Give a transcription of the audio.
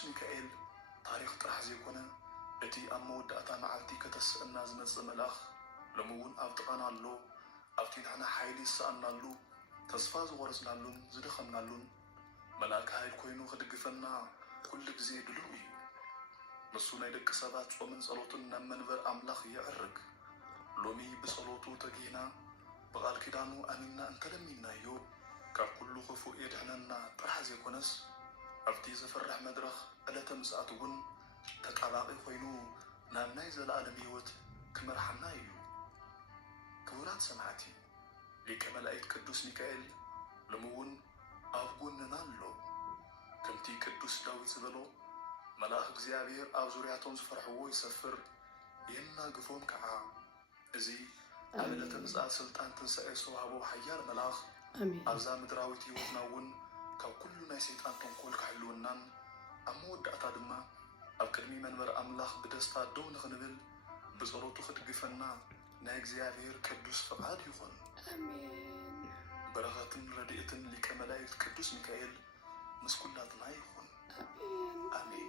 ቅዱስ ሚካኤል ታሪክ ጥራሕ ዘይኮነ እቲ ኣብ መወዳእታ መዓልቲ ከተስአና ዝመጽእ መልኣኽ ሎሚ እውን ኣብ ጥቓና ኣሎ። ኣብቲ ንሕና ሓይሊ ዝሰኣናሉ ተስፋ ዝቖረጽናሉን ዝደኸምናሉን መልኣክ ሃይል ኮይኑ ክድግፈና ኩሉ ግዜ ድሉው እዩ። ንሱ ናይ ደቂ ሰባት ጾምን ጸሎትን ናብ መንበር ኣምላኽ የዕርግ። ሎሚ ብጸሎቱ ተጊህና ብቓል ኪዳኑ ኣሚንና እንተለሚናዮ ካብ ኩሉ ክፉእ የድሕነና ጥራሕ ዘይኮነስ ኣብቲ ዘፈርሕ መድረኽ ዕለተ ምጽኣት እውን ተጣባቒ ኮይኑ ናብ ናይ ዘለኣለም ህይወት ክመርሓና እዩ። ክቡራት ሰማዕቲ ሊቀ መላእክት ቅዱስ ሚካኤል ሎሚ እውን ኣብ ጎንና ኣሎ። ከምቲ ቅዱስ ዳዊት ዝበሎ መልኣኽ እግዚኣብሔር ኣብ ዙርያቶም ዝፈርሕዎ ይሰፍር የናግፎም ከዓ። እዚ ኣብ ዕለተ ምጽኣት ስልጣን ትንሣኤ ዝተዋህቦ ሓያል መልኣኽ ኣብዛ ምድራዊት ህይወትና እውን ካብ ኩሉ ናይ ሰይጣን ተንኰል ክሕልወናን ኣብ መወዳእታ ድማ ኣብ ቅድሚ መንበር ኣምላኽ ብደስታ ደው ንኽንብል ብጸሎቱ ክድግፈና ናይ እግዚኣብሔር ቅዱስ ፈቃድ ይኹን። በረኸትን ረድኤትን ሊቀ መላእክት ቅዱስ ሚካኤል ምስ ኩላትና ይኹን። አሜን።